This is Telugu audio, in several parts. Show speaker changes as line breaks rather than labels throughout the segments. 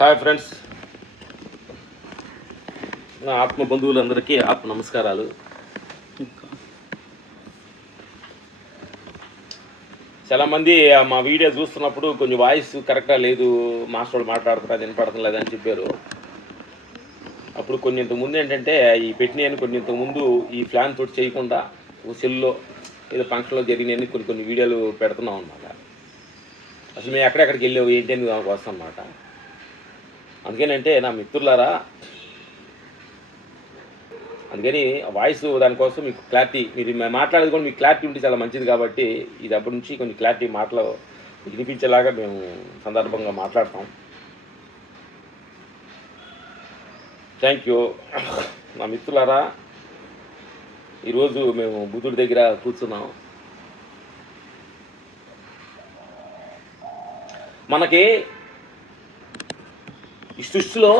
హాయ్ ఫ్రెండ్స్ నా ఆత్మ బంధువులందరికీ ఆత్మ నమస్కారాలు. చాలామంది మా వీడియో చూస్తున్నప్పుడు కొంచెం వాయిస్ కరెక్ట్గా లేదు మాస్టర్ వాళ్ళు మాట్లాడుతున్నారు వినపడటం లేదని చెప్పారు. అప్పుడు కొన్ని ఇంతకుముందు ఏంటంటే ఈ పెట్టినవి కొన్ని ఇంతకుముందు ఈ ప్లాన్ తోటి చేయకుండా సెల్లో ఏదో ఫంక్షన్లో జరిగినవి కొన్ని కొన్ని వీడియోలు పెడుతున్నాం అన్నమాట. అసలు మేము ఎక్కడెక్కడికి వెళ్ళావు ఏంటి అని వస్తాం అన్నమాట. అందుకేనంటే నా మిత్రులారా అందుకని వాయిస్ దానికోసం మీకు క్లారిటీ మీరు మాట్లాడేది కూడా మీకు క్లారిటీ ఉంటే చాలా మంచిది కాబట్టి ఇది అప్పటి నుంచి కొంచెం క్లారిటీ మాటలు వినిపించేలాగా మేము సందర్భంగా మాట్లాడతాం. థ్యాంక్ యూ నా మిత్రులారా ఈరోజు మేము బుద్ధుడి దగ్గర కూర్చున్నాం. మనకి ఈ సృష్టిలో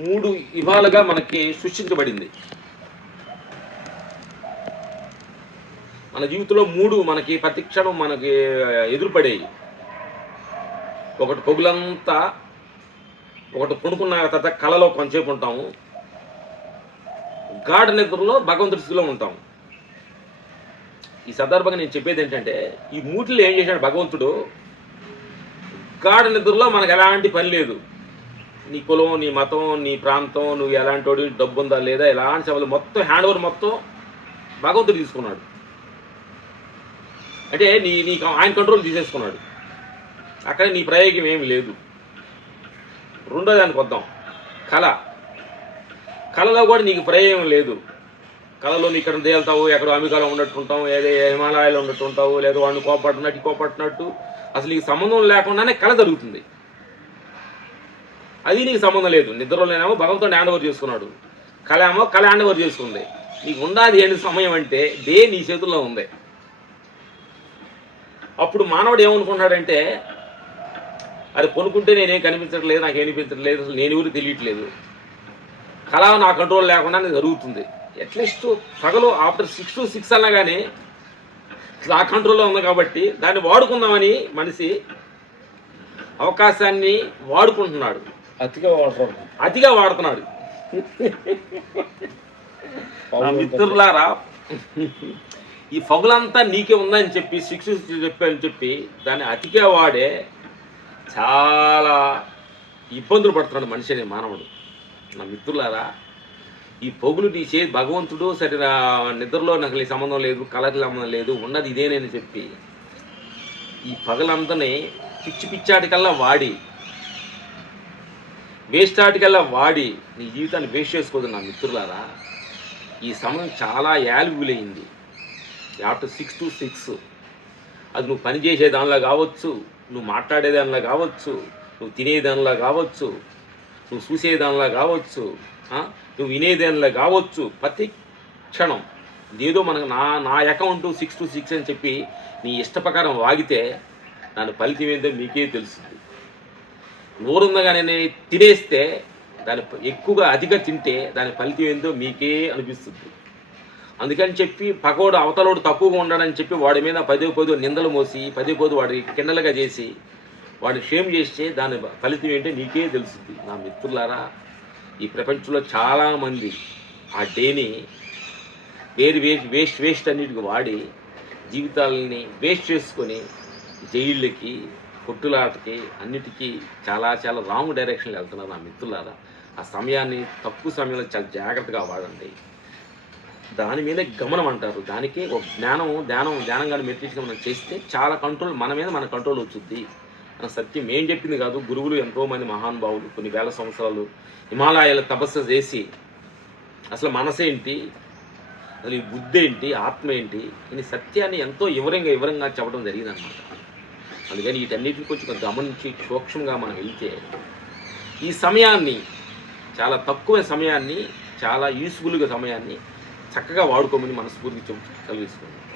మూడు ఇవాళగా మనకి సృష్టించబడింది. మన జీవితంలో మూడు మనకి ప్రతిక్షణం మనకి ఎదురుపడేవి ఒకటి పొగులంతా ఒకటి పుణుకున్న తర్వాత కళలో కొంచెంసేపు ఉంటాము. గాఢ నిద్రలో భగవంతుడి స్థితిలో ఉంటాం. ఈ సందర్భంగా నేను చెప్పేది ఏంటంటే ఈ మూటిలో ఏం చేశాడు భగవంతుడు? గాఢ నిద్రలో మనకు ఎలాంటి పని లేదు. నీ కులం నీ మతం నీ ప్రాంతం నువ్వు ఎలాంటి వాడు డబ్బు ఉందా లేదా ఎలాంటి సమయంలో మొత్తం హ్యాండ్ ఓవర్ మొత్తం భగవంతుడు తీసుకున్నాడు. అంటే నీ నీకు ఆయన కంట్రోల్ తీసేసుకున్నాడు. అక్కడ నీ ప్రయోగం ఏమి లేదు. రెండో దానికి వద్దాం. కళ. కళలో కూడా నీకు ప్రయోగం లేదు. కళలో నీ ఇక్కడ తేలుతావు ఎక్కడో అమెరికాలో ఉన్నట్టుంటావు ఏదో హిమాలయాలో ఉన్నట్టుంటావు లేదా వాడిని కోపడుతున్నట్టు కోపడుతున్నట్టు. అసలు నీకు సంబంధం లేకుండానే కళ జరుగుతుంది. అది నీకు సంబంధం లేదు. నిద్రలోనేమో భగవంతుడు హ్యాండ్ ఓవర్ చేసుకున్నాడు. కళ ఏమో కళ హ్యాండ్ ఓవర్ చేసుకుంది. నీకు ఉండాది ఏంటి సమయం అంటే దే నీ చేతుల్లో ఉంది. అప్పుడు మానవుడు ఏమనుకుంటున్నాడంటే అది కొనుక్కుంటే నేనేం కనిపించట్లేదు నాకు ఏనిపించట్లేదు అసలు నేను ఎవరు తెలియట్లేదు. కళ నా కంట్రోల్ లేకుండా నేను జరుగుతుంది. అట్లీస్ట్ పగలు ఆఫ్టర్ సిక్స్ టు సిక్స్ అన్నా కానీ నా కంట్రోల్లో ఉంది కాబట్టి దాన్ని వాడుకుందామని మనిషి అవకాశాన్ని వాడుకుంటున్నాడు.
అతిగా వాడతారు
అతిగా వాడుతున్నాడు. నా మిత్రులారా ఈ ఫగులంతా నీకే ఉందని చెప్పి శిక్ష చెప్పని చెప్పి దాన్ని అతిగా వాడే చాలా ఇబ్బందులు పడుతున్నాడు మనిషి అనే మానవుడు. నా మిత్రులారా ఈ పొగులు తీసే భగవంతుడు సరే నిద్రలో నాకు సంబంధం లేదు కలర్కి సంబంధం లేదు ఉన్నది ఇదేనని చెప్పి ఈ పగలంతనే పిచ్చి పిచ్చాటికల్లా వాడి వేస్ట్ ఆటికల్లా వాడి నీ జీవితాన్ని వేస్ట్ చేసుకోదు నా మిత్రులారా. ఈ సమయం చాలా యాల్యుబుల్ అయింది ఆఫ్టర్ సిక్స్ టు సిక్స్ అది నువ్వు పనిచేసే దానిలో కావచ్చు నువ్వు మాట్లాడేదానిలా కావచ్చు నువ్వు తినేదానిలా కావచ్చు నువ్వు చూసేదానిలా కావచ్చు నువ్వు వినేదానిలా కావచ్చు ప్రతి క్షణం. ఏదో మనకు నా నా అకౌంట్ సిక్స్ టు సిక్స్ అని చెప్పి నీ ఇష్ట ప్రకారం వాగితే దాని ఫలితం ఏంటో మీకే తెలుస్తుంది. నోరుందగానే నేను తినేస్తే దాని ఎక్కువగా అధిక తింటే దాని ఫలితం ఏందో మీకే అనిపిస్తుంది. అందుకని చెప్పి పగోడు అవతలోడు తక్కువగా ఉండడని చెప్పి వాడి మీద పదే పదో నిందలు మోసి పదే పదో వాడి కిండలుగా చేసి వాడిని షేమ్ చేస్తే దాని ఫలితం ఏంటో నీకే తెలుస్తుంది. నా మిత్రులారా ఈ ప్రపంచంలో చాలామంది ఆ డేని వేరు వేస్ట్ వేస్ట్ వేస్ట్ అన్నిటికి వాడి జీవితాలని వేస్ట్ చేసుకొని జైళ్ళకి కొట్టులాటకి అన్నిటికీ చాలా చాలా రాంగ్ డైరెక్షన్లో వెళ్తున్నారు నా మిత్రులారా. ఆ సమయాన్ని తక్కువ సమయంలో చాలా జాగ్రత్తగా వాడండి. దాని మీద గమనం అంటారు. దానికి ఒక జ్ఞానం ధ్యానం ధ్యానం కానీ మెడిటేషన్ మనం చేస్తే చాలా కంట్రోల్ మన మీద మన కంట్రోల్ వచ్చుద్ది. అన్న సత్యం ఏం చెప్పింది కాదు. గురువులు ఎంతోమంది మహానుభావులు కొన్ని వేల సంవత్సరాలు హిమాలయాల తపస్సు చేసి అసలు మనసేంటి అసలు ఈ బుద్ధి ఏంటి? ఆత్మ ఏంటి? ఈ సత్యాన్ని ఎంతో వివరంగా వివరంగా చెప్పడం జరిగిందనమాట అందుకని వీటన్నిటిని కొంచెం గమనించి సూక్ష్మంగా మనం వెళ్తే ఈ సమయాన్ని చాలా తక్కువ సమయాన్ని చాలా యూస్ఫుల్గా సమయాన్ని చక్కగా వాడుకోమని మనస్ఫూర్తి చెప్ కలిగిస్తుంది